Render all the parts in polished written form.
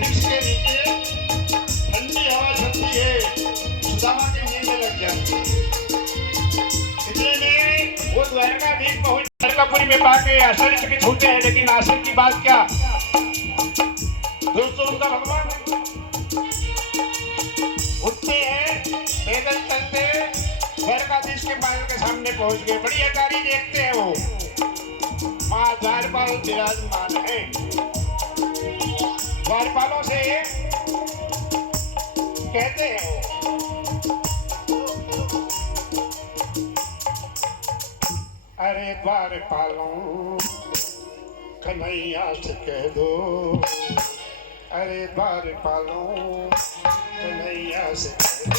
वृक्ष के नीचे ठंडी हवा चलती है, सुदामा की नींद लग जाती है। इतने में वो द्वारकाधीश पहुंच द्वारकापुरी में पाके आश्चर्यचकित होते हैं। लेकिन आश्चर्य की बात क्या, दोस्तों उनका भगवान उठते हैं, पैदल चलते द्वारकाधीश के महल के सामने पहुंच गए। बड़ी अटारी देखते हैं वो, वहां द्वारपाल विराजमान है। द्वारपालों से कहते हैं अरे द्वारपालों कन्हैया से कह दो, अरे द्वारपालों कन्हैया से कह दो।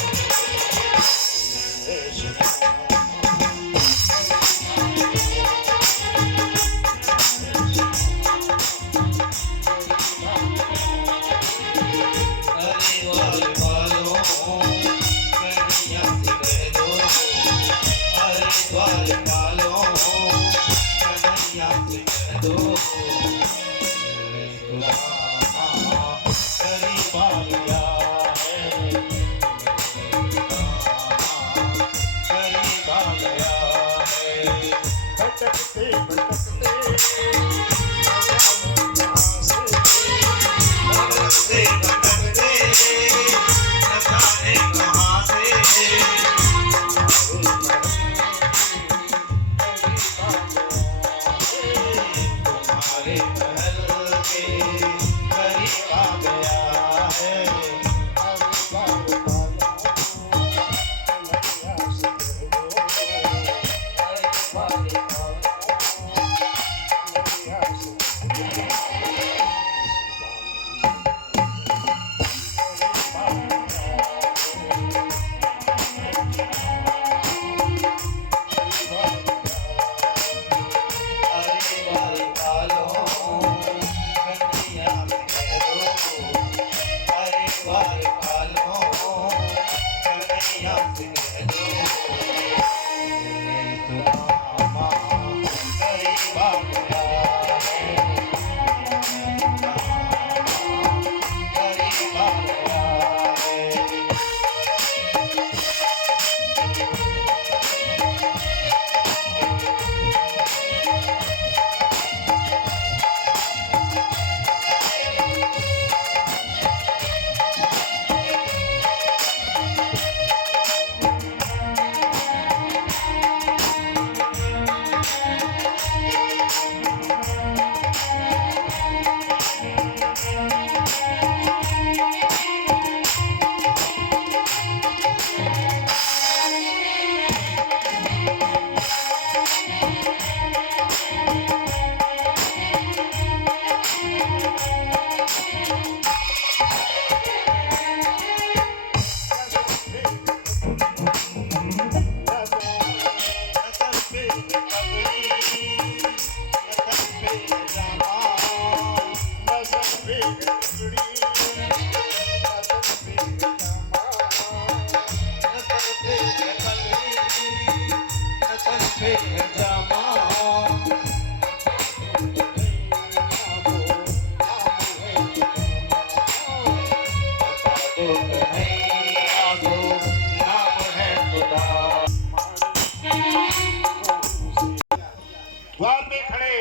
द्वार में खड़े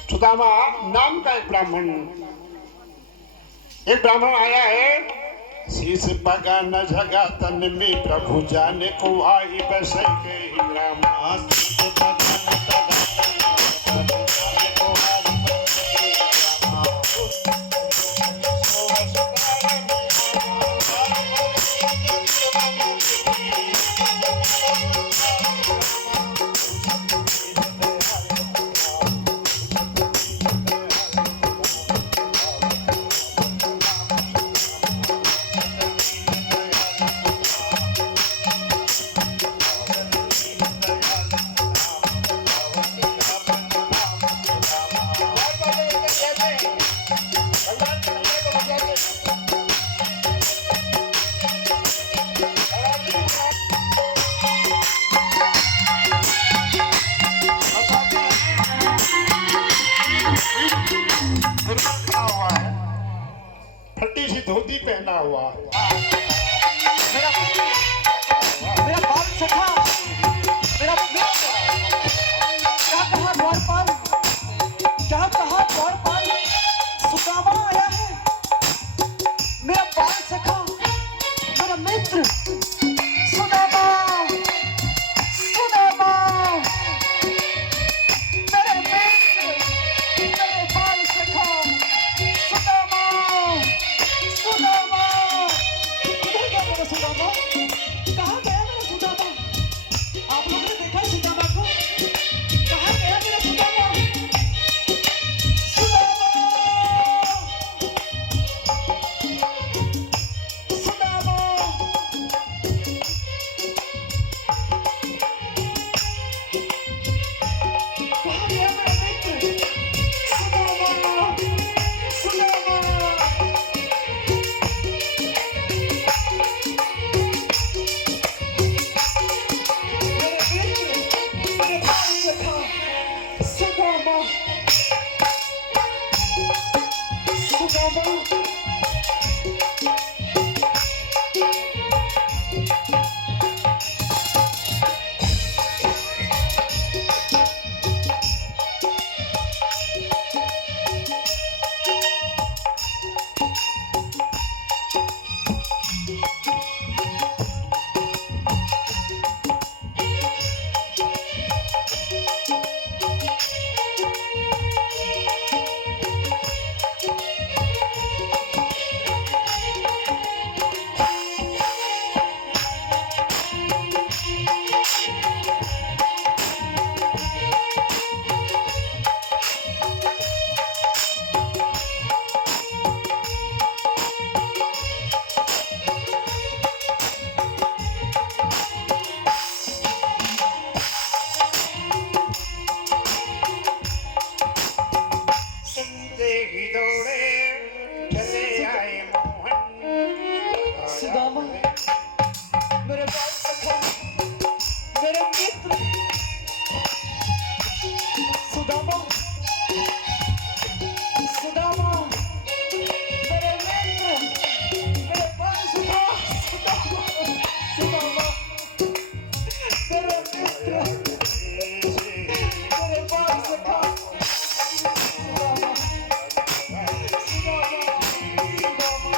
सुदामा नाम का एक ब्राह्मण आया है। शीश पगा न जगा तन में प्रभु जाने को आई बस के राम। धोती पहना हुआ। मेरा मेरा बाल सखा, मेरा क्या कहा द्वारपाल, क्या कहा द्वारपाल, सुदामा आया है। मेरा बाल सखा, मेरा मित्र सुदामा, सुदामा, मेरे मित्र, मेरे बाल सखा सुदामा, सुदामा। किधर गया मेरा सुदामा? कहाँ गया मेरा सुदामा? आप लोगों ने देखा सुदामा को? कहाँ गया मेरा सुदामा? सुदामा, सुदामा, कहाँ गया मेरा मित्र? सुदामा, सुदामा। मेरे मित्र, मेरे बाल सखा सुदामा, सुदामा। सुनते ही दौड़े चले आए मोहन। सुदामा, मेरे बाल सखा, मेरे मित्र सुदामा, सुदामा, मेरे मित्र, मेरे बाल सखा सुदामा, सुदामा, मेरे मित्र, मेरे बाल सखा सुदामा, सुदामा, सुदामा।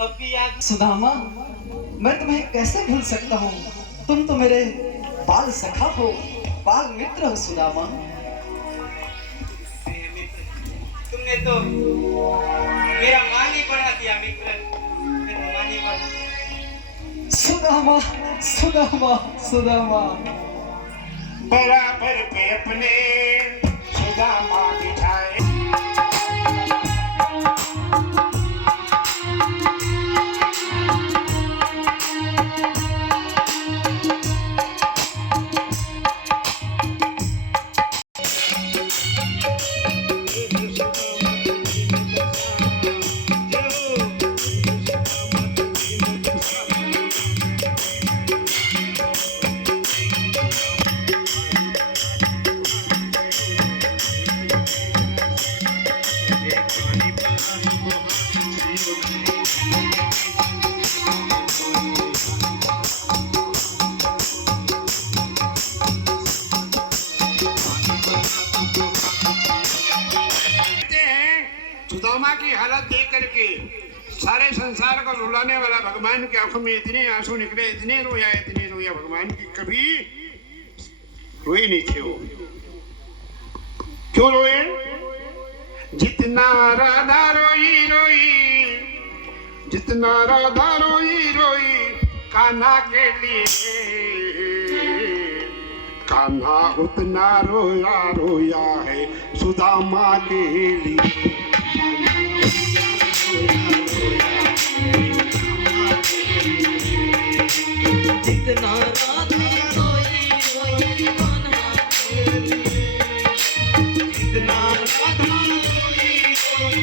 अब भी याद सुदामा, मैं तुम्हें कैसे भूल सकता हूँ? तुम तो मेरे बाल सखा हो, बाल मित्र हो सुदामा। मेरे मित्र, तुमने तो मेरा मान ही बढ़ा दिया मित्र, मेरा मान ही बढ़ा। सुदामा, सुदामा, सुदामा। बराबर पे अपने सुदामा बिठाए। सुदामा की हालत देख करके सारे संसार को रुलाने वाला भगवान की आंखों में इतने आंसू निकले, इतने रोया भगवान की कभी रोए नहीं थे वो। क्यों रोए? जितना राधा रोई रोई, जितना राधा रोई रोई कान्हा के लिए, कान्हा उतना रोया रोया है सुदामा के लिए। जितना राधा रोई रोई कान्हा के लिए, जितना राधा रोई रोई